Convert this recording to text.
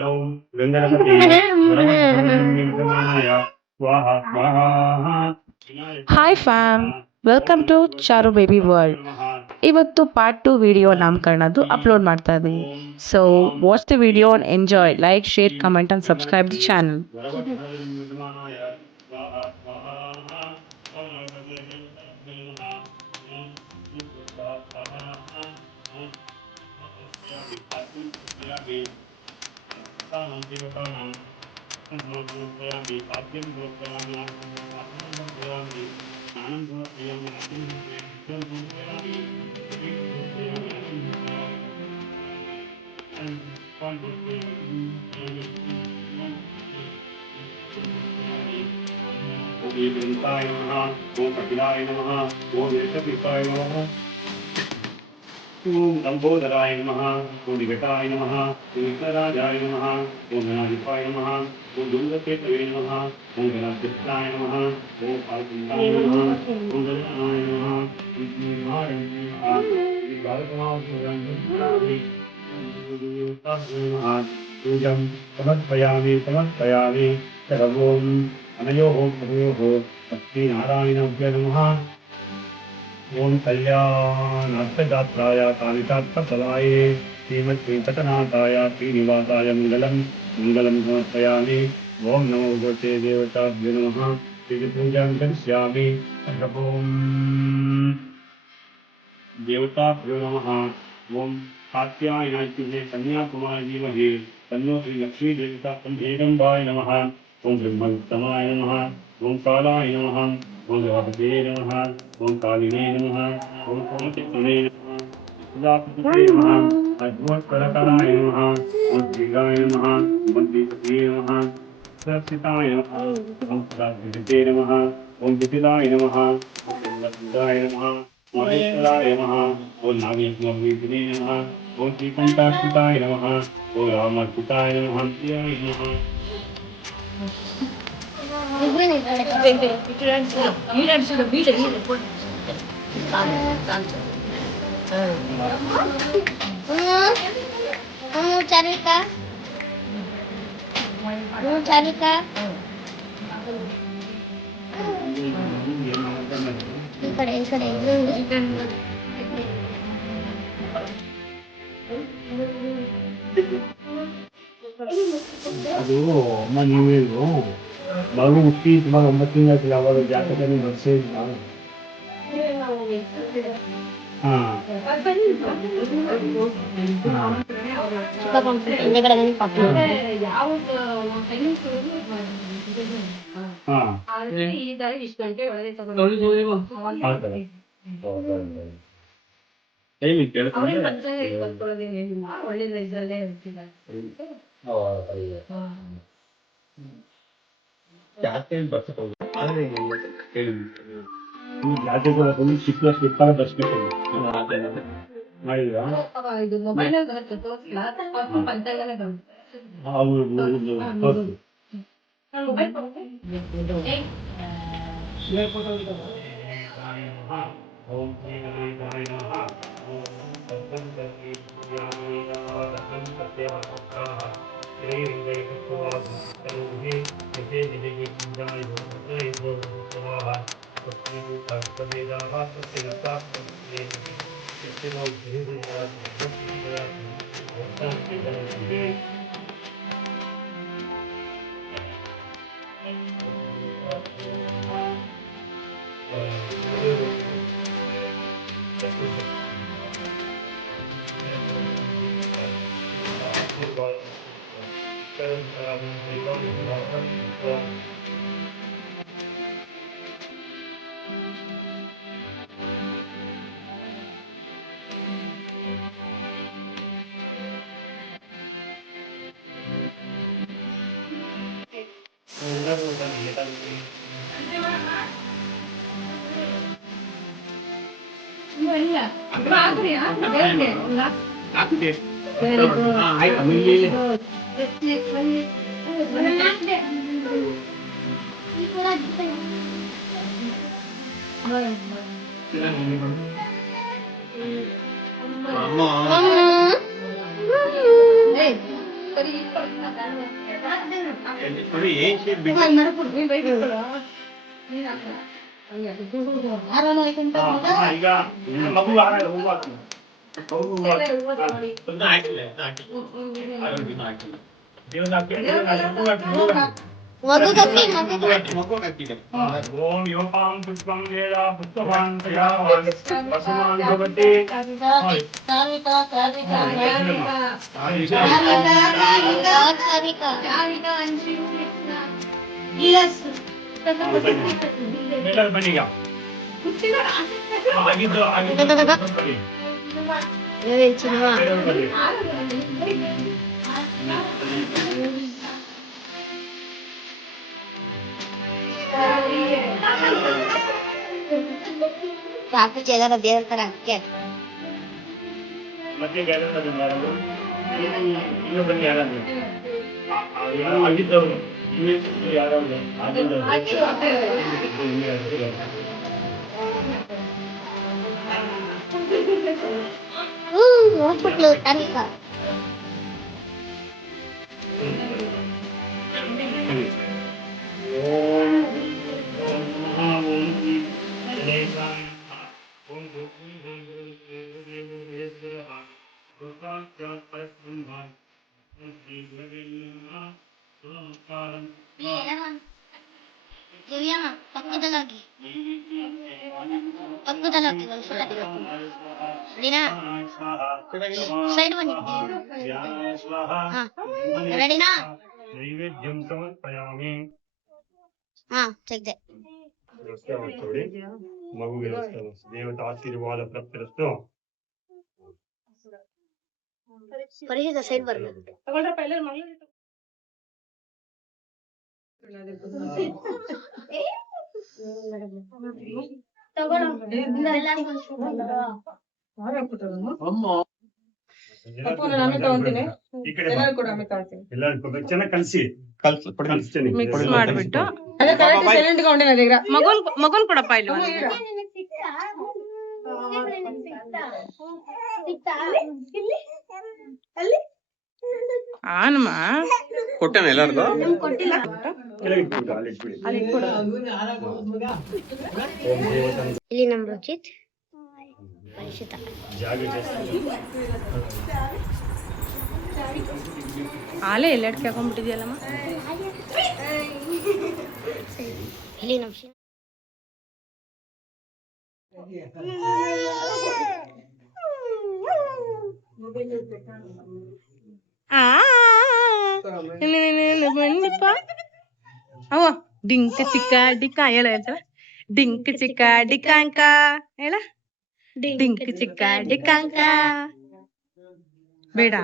लौं गंगणपति वरवज्रवणं स्वाहा स्वाहा hi fam, welcome to Charu baby world. ಇವತ್ತು ಪಾರ್ಟ್ 2 ವಿಡಿಯೋ ನಾಮಕರಣದ್ದು ಅಪ್ಲೋಡ್ ಮಾಡ್ತಾ ಇದ್ದೀವಿ. So watch the video and enjoy. Like, share, comment and subscribe the channel. ओम लंबोदराय नमः, ओम विकटाय नमः, ओम विघ्नराजाय नमः, ओम गणाधिपाय नमः, ओम धूमकेतवे नमः, ओम गणाधिष्ठाय नमः, ओम पार्वतीय नमः, ओम गणाय नमः, ओम श्रीमाय नमः, श्री भारतमातुरंजनानि पूजं समर्पयामि सर्वों अनयोः भूयोः भक्ति नारायणाभ्य नमः। ओम कल्याणार्थदात्राय कामितार्थफलाय श्रीमद्वेंकटनाथाय श्रीनिवासाय मंगलम समर्पयामि। ओम नमो भगवते देवताभ्यो नमः। पूजां करिष्यामि। ओम देवताभ्यो नमः। ओम कात्यायनाय कन्याकुमारी धीमहि तन्नो श्री लक्ष्मी देवता हेरंबाय नमः। ओम ब्रह्मोत्तमाय नमः। ओम कालाय नमः। ओम गणपते नमः। ओम कालिने नमः। ओम सोमचित्तने नमः। सुधापते नमः। अद्भुतकरकराय नमः। ओम श्रीगाय नमः। ओम दीपते नमः। सुरक्षिताय नमः। ओम सदाशिवते नमः। ओम विपिलाय नमः। ओम ब्रह्मसुदाय नमः। ओम महेश्वराय नमः। ओम नागेश्वरवीतिने नमः। ओम श्रीकंठाक्षिताय नमः। ओम रामर्पिताय नमः। हंसियाय नमः। Carita. Carita. Ikade. ಅದು ಅಮ್ಮ ನೀವೇನು ಮಗು ಹುಟ್ಟಿ ಸುಮಾರು 9 ತಿಂಗಳು ಅವಾಗ ಜಾತಕದಲ್ಲಿ ಬರ್ಸೇ ಇಲ್ಲ. ಜಾತಕದಲ್ಲಿ ಚಿಕ್ಕ ಬರ್ಸ್ಬೇಕು ಮಾಡಿದ್ರಾ? ओम श्री गणेशाय नमः। ओम तत्संकल्पे पूजयामि नवरत्नं सत्यवसुप्ताः श्रीलिङ्गैकत्वादिस्तरोहे यते निजगे पूजाय भूतये स्वाहा तस्मै तत्सवेदाः तस्य नतात्मने यस्य नो धीरेन्द्रियात् ಈಗ ಮಗು ಆಮೇಲೆ ಹೂವು ಹಾಕು. ಓಂ ಯೋಪಾಂ ಪುಷ್ಪಂ ವೇದ ಪುಷ್ಪವಾನ್ ಪ್ರಜಾವಾನ್ ವಸುಮಾನ್ ಭವತಿ. ಎಲ್ಲರೂ ಬನ್ನಿ ಈಗ. ಆಗಿದ್ದು ಬನ್ನಿ. ಎಲ್ಲರೂ ಬನ್ನಿ. ಪಾಪು ಜಗದ ದೇವ್ರ ತರ ಅಕ್ಕೆ ಮತ್ತೆ ಯಾರಾದ್ರೂ ಯಾರಾದ್ರೂ ಇನ್ನೂ ಬನ್ನಿ ಯಾರಾದ್ರೂ ಆಗಿದ್ದವರು ಇನ್ನೂ ಯಾರಾದ್ರೂ ಹೋಗ್ಬಿಟ್ಲು ತನಕ ದಿವ್ಯಮ್ಮ ಪಕ್ಕದಲ್ಲಾಗಿ ದಿನಾ ಸೈಡ್ ಬನ್ನಿ ಹಾ ರೆಡಿನಾ ನೈವೇದ್ಯಂ ಸಮರ್ಪಯಾಮಿ. ಹಾ ತೆಗ್ದೆ ವ್ಯವಸ್ಥೆ ಮಾಡ್ಕೊಳ್ಳಿ. ಮಗುವಿಗೆ ದೇವತಾ ಆಶೀರ್ವಾದ ಪ್ರಾಪ್ತಿರಸ್ತು. ಪರಿಹಿತ ಸೈಡ್ ಬರ್ಬೇಕು ಈ ಕಡೆ ಎಲ್ಲರೂ ಚೆನ್ನಾಗಿ ಕಲ್ಸಿ ಕಲ್ಸ್ತೀನಿ. ಮಿಕ್ಸ್ ಮಾಡ್ಬಿಟ್ಟು ಮಗುನ್ ಕೊಡಪ್ಪ ಇಲ್ಲಿ ಆನಮ್ಮ ಕೊಟ್ಟೆನ ಎಲ್ಲಾರ್ಗು ಇಲ್ಲಿ ನಮ್ ರುಚಿತ್ ಪರಿಚಿತ ಆಲೆ ಎಲ್ಲೆಡ್ಕೆ ಹಾಕೊಂಡ್ಬಿಟ್ಟಿದ್ಯಲ್ಲಮ್ಮ. ಇಲ್ಲಿ ನಮ್ ಬಂದಿಪ್ಪ ಅವ ಡಿಂಕ್ ಚಿಕ್ಕ ಡಿಕ್ಕ ಹೇಳ ಡಿಂಕ್ ಚಿಕ್ಕ ಡಿಕಾಂಕ ಹೇಳ ಡಿಂಕ್ ಚಿಕ್ಕ ಡಿಕಾಂಕ ಬೇಡ